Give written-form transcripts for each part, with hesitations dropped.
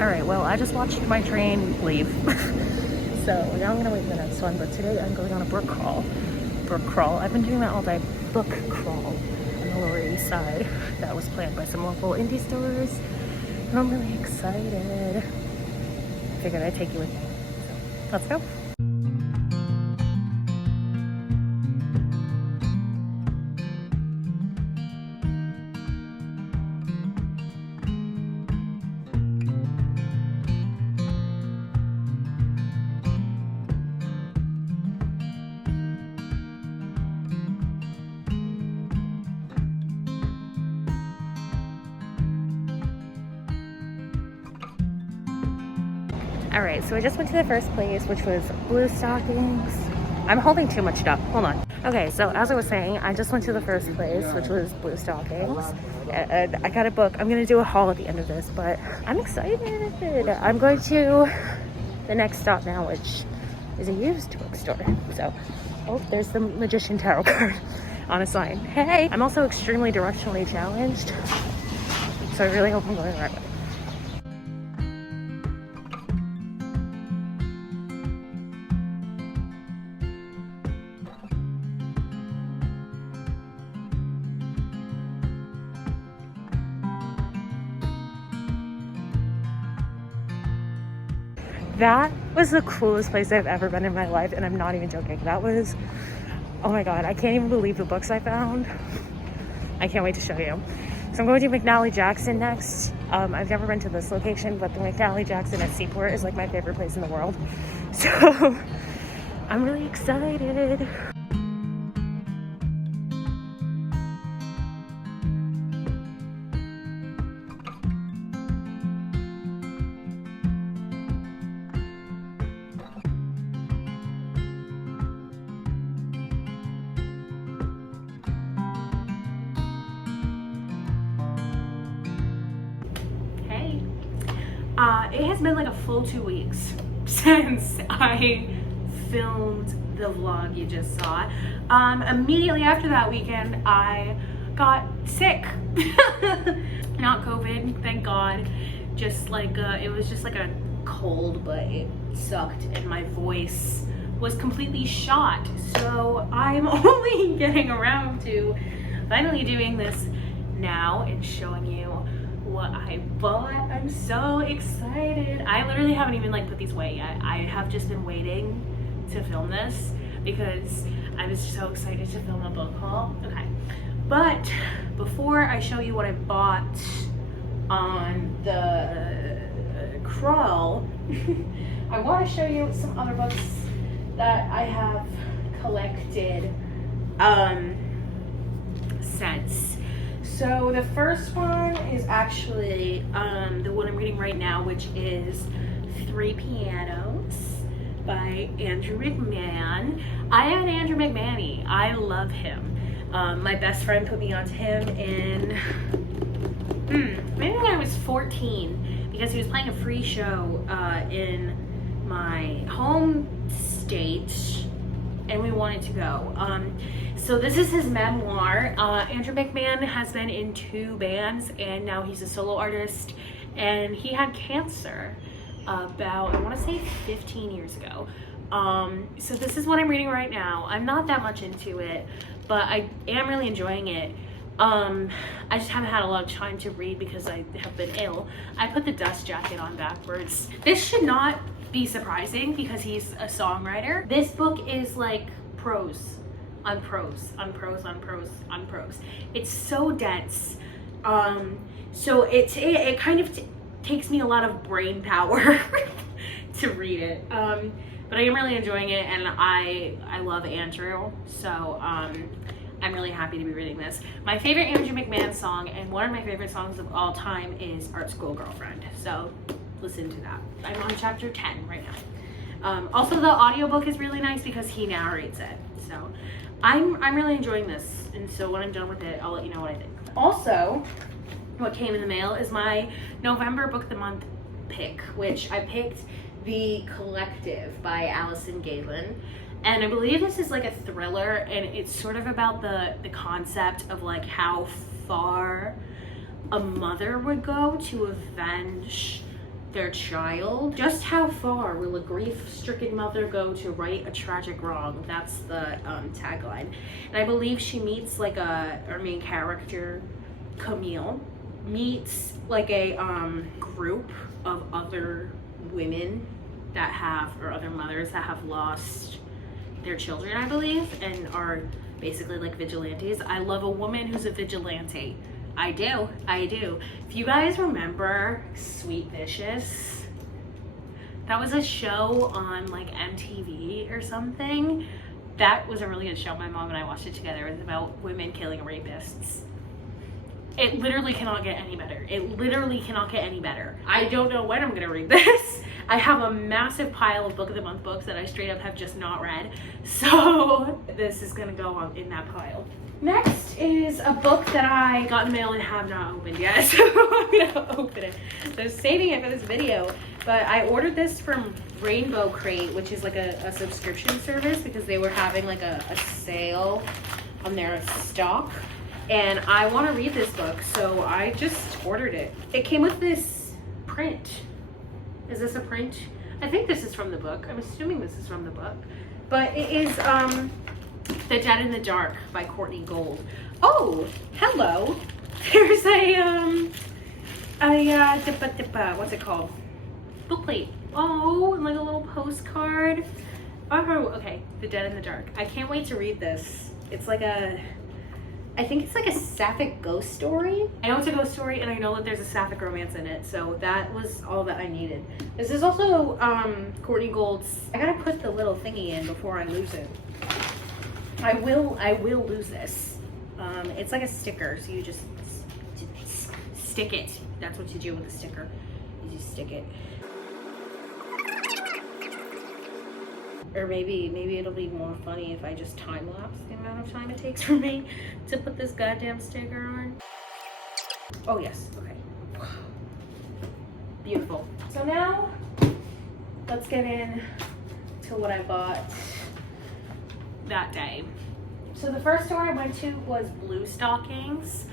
All right, well, I just watched my train leave. So now I'm gonna wait for the next one, but today I'm going on a book crawl. I've been doing that all day. Book crawl on the Lower East Side. That was planned by some local indie stores. And I'm really excited. I figured I'd take you with me. So let's go. All right, so I just went to the first place, which was Bluestockings. I'm holding too much stuff. Hold on. Okay, so as I was saying, I just went to the first place, which was Bluestockings. And I got a book. I'm going to do a haul at the end of this, but I'm excited. I'm going to the next stop now, which is a used bookstore. So, oh, there's the Magician Tarot card on a sign. Hey! I'm also extremely directionally challenged, so I really hope I'm going the right way. That was the coolest place I've ever been in my life, and I'm not even joking. That was, oh my god, I can't even believe the books I found. I can't wait to show you. So I'm going to McNally Jackson next. I've never been to this location, but the McNally Jackson at Seaport is like my favorite place in the world. So I'm really excited. It has been like a full 2 weeks since I filmed the vlog you just saw. Immediately after that weekend, I got sick. Not COVID, thank God. Just like, it was just like a cold, but it sucked and my voice was completely shot. So I'm only getting around to finally doing this now and showing you what I bought. I'm so excited. I literally haven't even like put these away yet. I have just been waiting to film this because I was so excited to film a book haul. Okay, but before I show you what I bought on the crawl, I want to show you some other books that I have collected since. So the first one is actually the one I'm reading right now, which is Three Pianos by Andrew McMahon. I am an Andrew McMahon-y. I love him. My best friend put me onto him in maybe when I was 14 because he was playing a free show in my home state and we wanted to go. So this is his memoir. Andrew McMahon has been in 2 bands and now he's a solo artist, and he had cancer about, I want to say 15 years ago. So this is what I'm reading right now. I'm not that much into it, but I am really enjoying it. I just haven't had a lot of time to read because I have been ill. I put the dust jacket on backwards. This should not be surprising because he's a songwriter. This book is like prose on prose on prose on prose on prose. It's so dense. So it kind of takes me a lot of brain power to read it. But I am really enjoying it, and I love Andrew, so I'm really happy to be reading this. My favorite Andrew McMahon song, and one of my favorite songs of all time, is Art School Girlfriend. So listen to that. I'm on chapter 10 right now. Also, the audiobook is really nice because he narrates it. So I'm really enjoying this, and so when I'm done with it, I'll let you know what I think. Also, what came in the mail is my November Book of the Month pick, which I picked The Collective by Allison Galen. And I believe this is like a thriller, and it's sort of about the concept of like how far a mother would go to avenge their child. Just how far will a grief-stricken mother go to right a tragic wrong? That's the tagline. And I believe she meets like our main character, Camille, meets like a group of other women that have, or other mothers that have lost their children, I believe, and are basically like vigilantes. I love a woman who's a vigilante. I do. If you guys remember Sweet Vicious, that was a show on like MTV or something. That was a really good show. My mom and I watched it together. It was about women killing rapists. It literally cannot get any better. It literally cannot get any better. I don't know when I'm gonna read this. I have a massive pile of book of the month books that I straight up have just not read. So this is gonna go on in that pile. Next is a book that I got in the mail and have not opened yet. So I'm gonna open it. So I was saving it for this video, but I ordered this from Rainbow Crate, which is like a subscription service, because they were having like a sale on their stock. And I want to read this book, so I just ordered it. It came with this print. Is this a print? I think this is from the book. I'm assuming this is from the book. But it is The Dead in the Dark by Courtney Gold. Oh, hello. There's what's it called? Book plate. Oh, and like a little postcard. Oh, okay. The Dead in the Dark. I can't wait to read this. It's like I think it's like a sapphic ghost story. I know it's a ghost story, and I know that there's a sapphic romance in it, so that was all that I needed. This is also Courtney Gold's. I gotta put the little thingy in before I lose it. I will lose this. It's like a sticker, so you just stick it. That's what you do with a sticker. You just stick it. Or maybe it'll be more funny if I just time lapse the amount of time it takes for me to put this goddamn sticker on. Oh yes, okay. Beautiful. So now let's get in to what I bought that day. So the first store I went to was Bluestockings,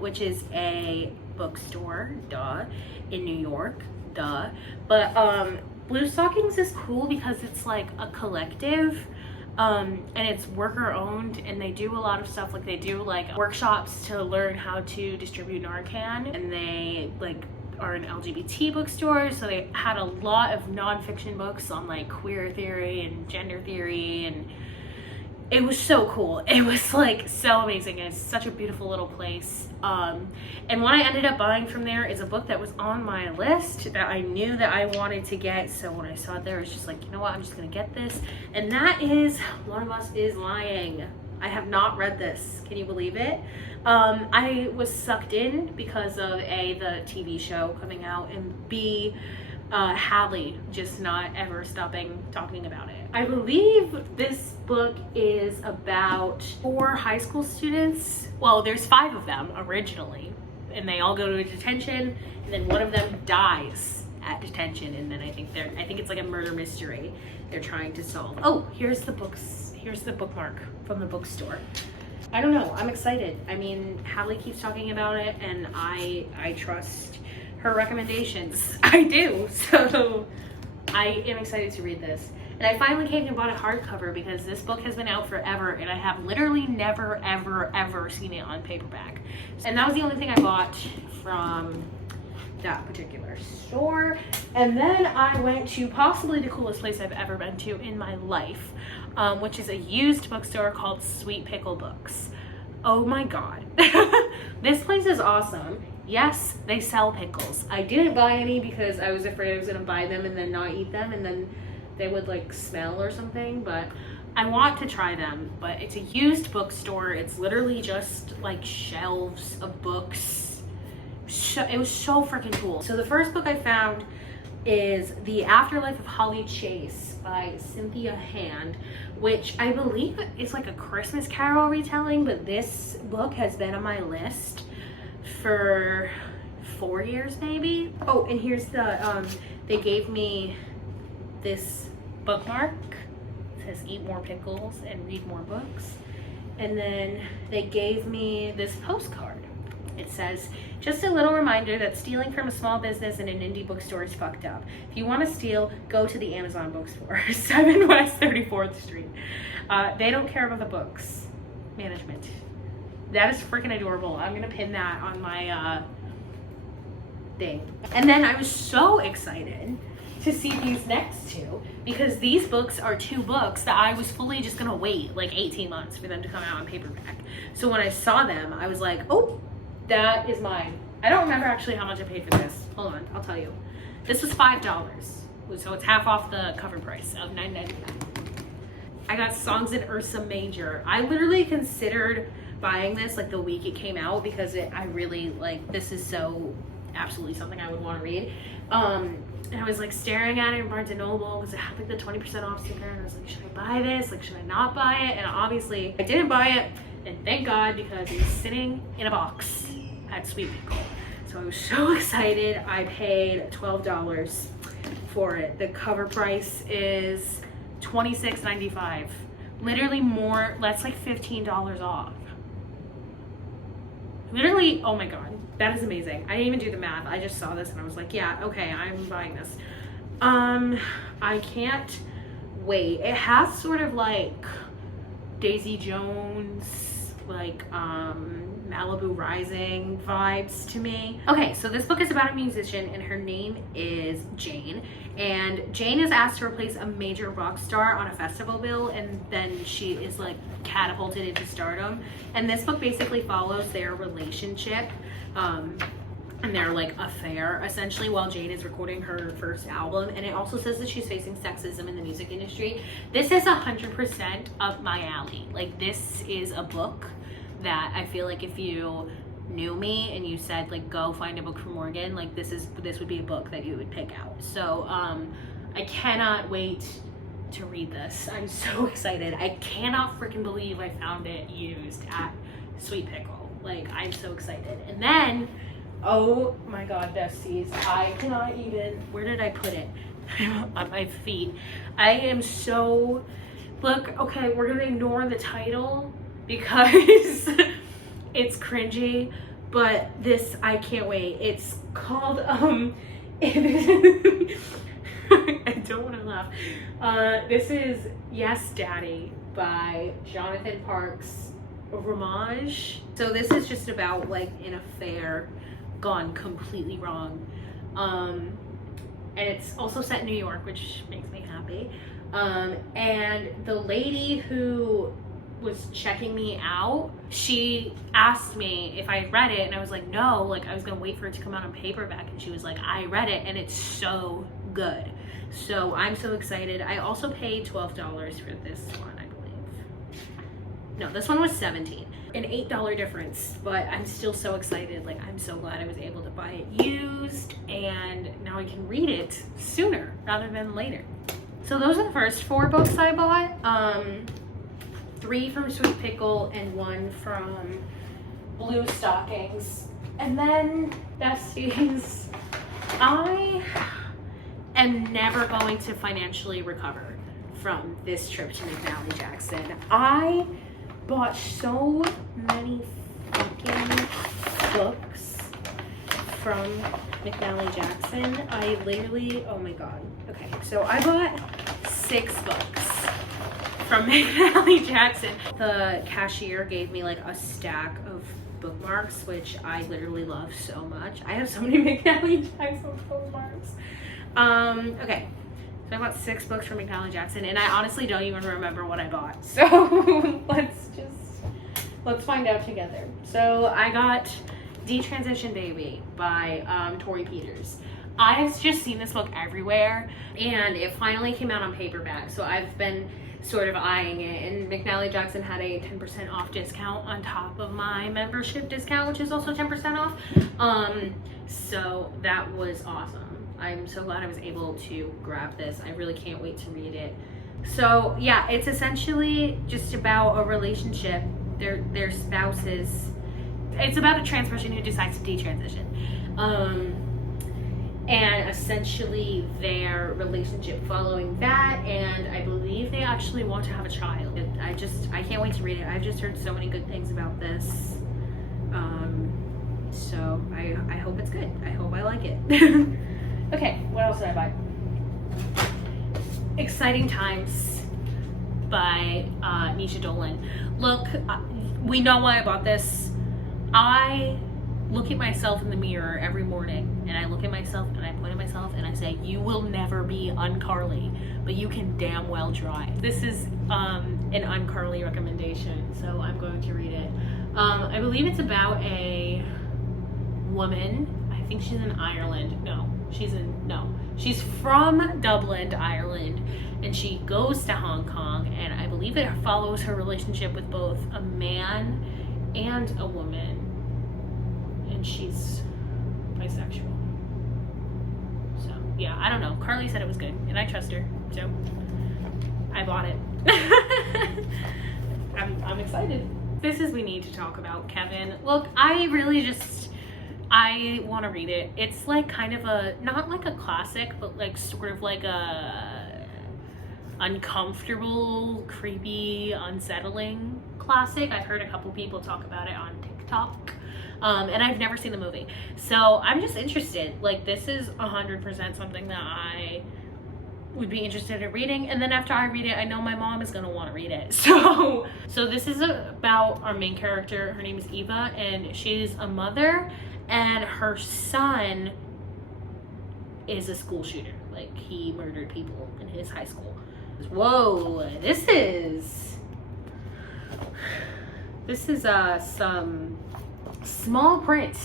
which is a bookstore, duh, in New York, duh. But Bluestockings is cool because it's like a collective, and it's worker owned, and they do a lot of stuff. Like they do like workshops to learn how to distribute Narcan, and they like are an LGBT bookstore, so they had a lot of nonfiction books on like queer theory and gender theory, and it was so cool. It was like so amazing, and it's such a beautiful little place. And what I ended up buying from there is a book that was on my list that I knew that I wanted to get. So when I saw it there, it's just like, you know what, I'm just gonna get this. And that is One of Us is Lying. I have not read this. Can you believe it? I was sucked in because of A, the TV show coming out, and B, Hallie just not ever stopping talking about it. I believe this book is about 4 high school students. Well, there's 5 of them originally, and they all go to a detention, and then one of them dies at detention, and then I think it's like a murder mystery they're trying to solve. Oh, here's the bookmark from the bookstore. I don't know, I'm excited. I mean, Hallie keeps talking about it, and I trust her recommendations. I do. So I am excited to read this. And I finally came and bought a hardcover because this book has been out forever, and I have literally never, ever seen it on paperback. And that was the only thing I bought from that particular store. And then I went to possibly the coolest place I've ever been to in my life, which is a used bookstore called Sweet Pickle Books. Oh my God. This place is awesome. Yes, they sell pickles. I didn't buy any because I was afraid I was gonna buy them and then not eat them, and then they would like smell or something, but I want to try them. But it's a used bookstore. It's literally just like shelves of books. It was so freaking cool. So the first book I found is The Afterlife of Holly Chase by Cynthia Hand, which I believe is like a Christmas Carol retelling, but this book has been on my list for 4 years maybe. Oh, and here's the they gave me this bookmark. It says eat more pickles and read more books. And then they gave me this postcard. It says, just a little reminder that stealing from a small business in an indie bookstore is fucked up. If you want to steal, go to the Amazon bookstore, 7 West 34th Street. They don't care about the books. Management. That is freaking adorable. I'm going to pin that on my thing. And then I was so excited to see these next two, because these books are 2 books that I was fully just going to wait like 18 months for them to come out on paperback. So when I saw them, I was like, oh, that is mine. I don't remember actually how much I paid for this. Hold on, I'll tell you. This was $5, so it's half off the cover price of $9.99. I got Songs in Ursa Major. I literally considered buying this like the week it came out, because I really like, this is so absolutely something I would want to read. And I was like staring at it in Barnes & Noble because it had like the 20% off sticker, and I was like, should I buy this? Like, should I not buy it? And obviously I didn't buy it, and thank God, because it was sitting in a box at Sweet Pickle. So I was so excited. I paid $12 for it. The cover price is $26.95. Literally more, that's like $15 off. Literally, oh my God, that is amazing. I didn't even do the math. I just saw this and I was like, yeah, okay, I'm buying this. I can't wait. It has sort of like Daisy Jones, like Malibu Rising vibes to me. Okay, so this book is about a musician and her name is Jane. And Jane is asked to replace a major rock star on a festival bill, and then she is like catapulted into stardom. And this book basically follows their relationship and their like affair essentially while Jane is recording her first album. And it also says that she's facing sexism in the music industry. This is 100% up my alley. Like, this is a book that I feel like if you knew me and you said like go find a book for Morgan, like this would be a book that you would pick out. So I cannot wait to read this. I'm so excited. I cannot freaking believe I found it used at Sweet Pickle. Like, I'm so excited. And then, oh my God, besties, I cannot even, where did I put it? On my feet. I am so, look, okay, we're gonna ignore the title because it's cringy, but this, I can't wait. It's called, I don't want to laugh. This is Yes Daddy by Jonathan Parks Ramage. So this is just about like an affair gone completely wrong. And it's also set in New York, which makes me happy. And the lady who was checking me out, she asked me if I read it, and I was like, no, like I was gonna wait for it to come out on paperback, and she was like, I read it and it's so good. So I'm so excited. I also paid $12 for this one, I believe. No, this one was $17. An $8 difference, but I'm still so excited. Like, I'm so glad I was able to buy it used, and now I can read it sooner rather than later. So those are the first 4 books I bought. 3 from Sweet Pickle and 1 from Bluestockings. And then, besties, I am never going to financially recover from this trip to McNally Jackson. I bought so many fucking books from McNally Jackson. I literally, oh my God. Okay, so I bought 6 books from McNally Jackson. The cashier gave me like a stack of bookmarks, which I literally love so much. I have so many McNally Jackson bookmarks. Okay, so I bought 6 books from McNally Jackson, and I honestly don't even remember what I bought. So let's find out together. So I got Detransition Baby by Tori Peters. I've just seen this book everywhere, and it finally came out on paperback, so I've been sort of eyeing it, and McNally Jackson had a 10% off discount on top of my membership discount, which is also 10% off. So that was awesome. I'm so glad I was able to grab this. I really can't wait to read it. So yeah, it's essentially just about a relationship, their spouses. It's about a trans person who decides to detransition. And essentially their relationship following that, and I believe they actually want to have a child. I can't wait to read it. I've just heard so many good things about this. So I hope it's good. I hope I like it. Okay, what else did I buy? Exciting Times by Nisha Dolan. Look, we know why I bought this. I look at myself in the mirror every morning, and I look at myself and I point at myself and I say, you will never be unCarly, but you can damn well try. This is an unCarly recommendation, so I'm going to read it. I believe it's about a woman. I think she's in Ireland. She's from Dublin, Ireland, and she goes to Hong Kong, and I believe it follows her relationship with both a man and a woman, and she's bisexual. So yeah, I don't know. Carly said it was good, and I trust her, so I bought it. I'm excited. This is We Need to Talk About Kevin. Look, I want to read it. It's like kind of a, not like a classic, but like sort of like a uncomfortable, creepy, unsettling classic. I've heard a couple people talk about it on TikTok, and I've never seen the movie. So I'm just interested. Like, this is 100% something that I would be interested in reading, and then after I read it, I know my mom is gonna want to read it. So this is about our main character. Her name is Eva, and she's a mother, and her son is a school shooter. Like, he murdered people in his high school. Whoa, this is some small print.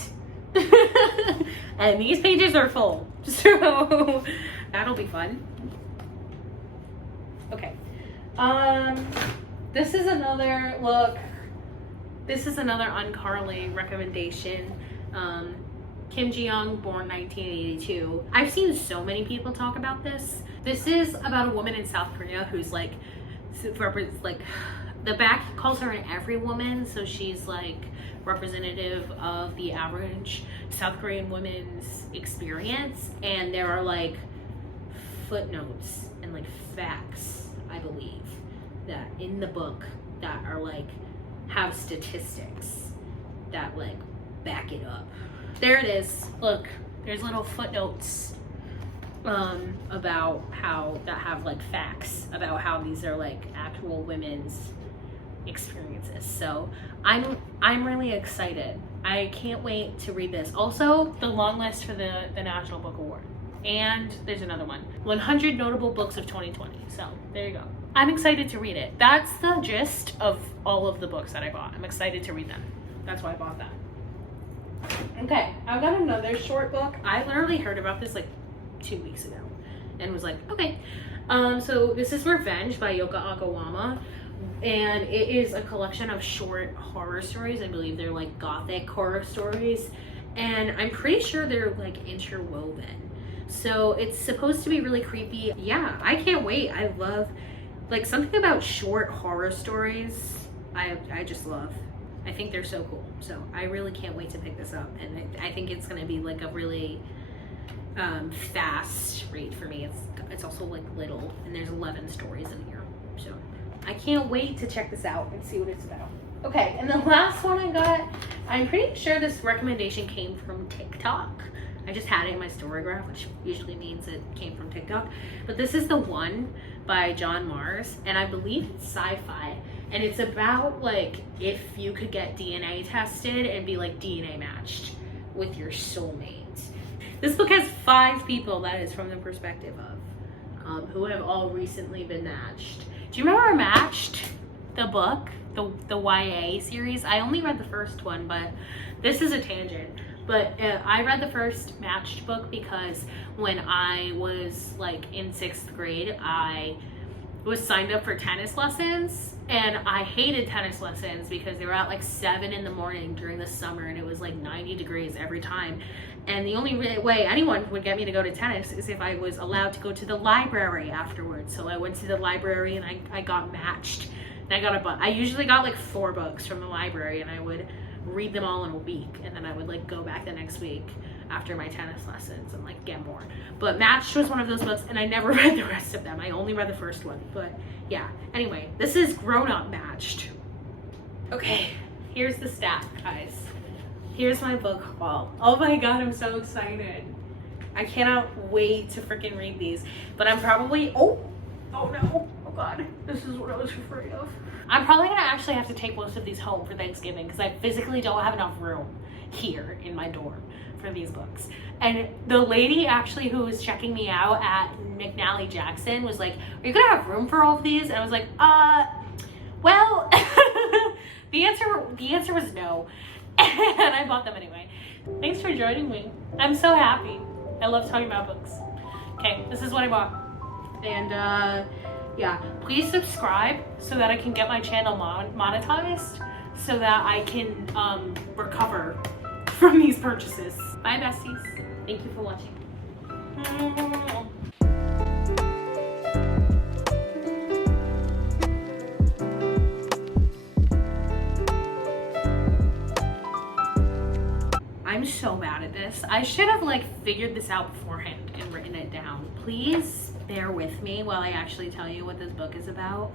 And these pages are full, so that'll be fun. Okay, this is another unCarly recommendation. Kim Ji-young, born 1982. I've seen so many people talk about this. This is about a woman in South Korea who's like the back calls her an every woman, so she's like representative of the average South Korean woman's experience, and there are like footnotes and like facts, I believe, that in the book that are like have statistics that like back it up. There it is. Look, there's little footnotes about how that have like facts about how these are like actual women's experiences. So I'm really excited. I can't wait to read this. Also, the long list for the National Book Award. And there's another one, 100 Notable Books of 2020. So there you go. I'm excited to read it. That's the gist of all of the books that I bought. I'm excited to read them. That's why I bought that. Okay, I've got another short book. I literally heard about this like 2 weeks ago and was like, okay. So this is Revenge by Yoko Agawama, and it is a collection of short horror stories. I believe they're like gothic horror stories, and I'm pretty sure they're like interwoven. So it's supposed to be really creepy. Yeah, I can't wait. I love like something about short horror stories. I just love. I think they're so cool. So I really can't wait to pick this up, and I think it's gonna be like a really fast read for me. It's also like little, and there's 11 stories in here, so I can't wait to check this out and see what it's about. Okay, and the last one I got, I'm pretty sure this recommendation came from TikTok. I just had it in my story graph, which usually means it came from TikTok, but this is The One by John Mars, and I believe it's sci-fi, and it's about like if you could get DNA tested and be like DNA matched with your soulmate. This book has 5 people that is from the perspective of who have all recently been matched. Do you remember Matched, the book, the YA series? I only read the first one, but this is a tangent. But I read the first Matched book because when I was like in 6th grade, I was signed up for tennis lessons, and I hated tennis lessons because they were at like 7 in the morning during the summer, and it was like 90 degrees every time. And the only way anyone would get me to go to tennis is if I was allowed to go to the library afterwards. So I went to the library and I got matched. And I got a book. I usually got like 4 books from the library, and I would read them all in a week, and then I would like go back the next week after my tennis lessons and like get more. But Matched was one of those books, and I never read the rest of them. I only read the first one. But yeah, anyway, this is Grown Up Matched. Okay, here's the stack, guys. Here's my book haul. Oh my god, I'm so excited. I cannot wait to freaking read these. But I'm probably, oh no, oh god, this is what I was afraid of. I'm probably gonna actually have to take most of these home for Thanksgiving because I physically don't have enough room here in my dorm for these books. And the lady actually who was checking me out at McNally Jackson was like, are you gonna have room for all of these? And I was like, well, the answer was no. And I bought them anyway. Thanks for joining me. I'm so happy. I love talking about books. Okay, this is what I bought. And yeah, please subscribe so that I can get my channel monetized so that I can recover from these purchases. Bye besties. Thank you for watching. I'm so mad at this. I should have like figured this out beforehand and written it down. Please bear with me while I actually tell you what this book is about.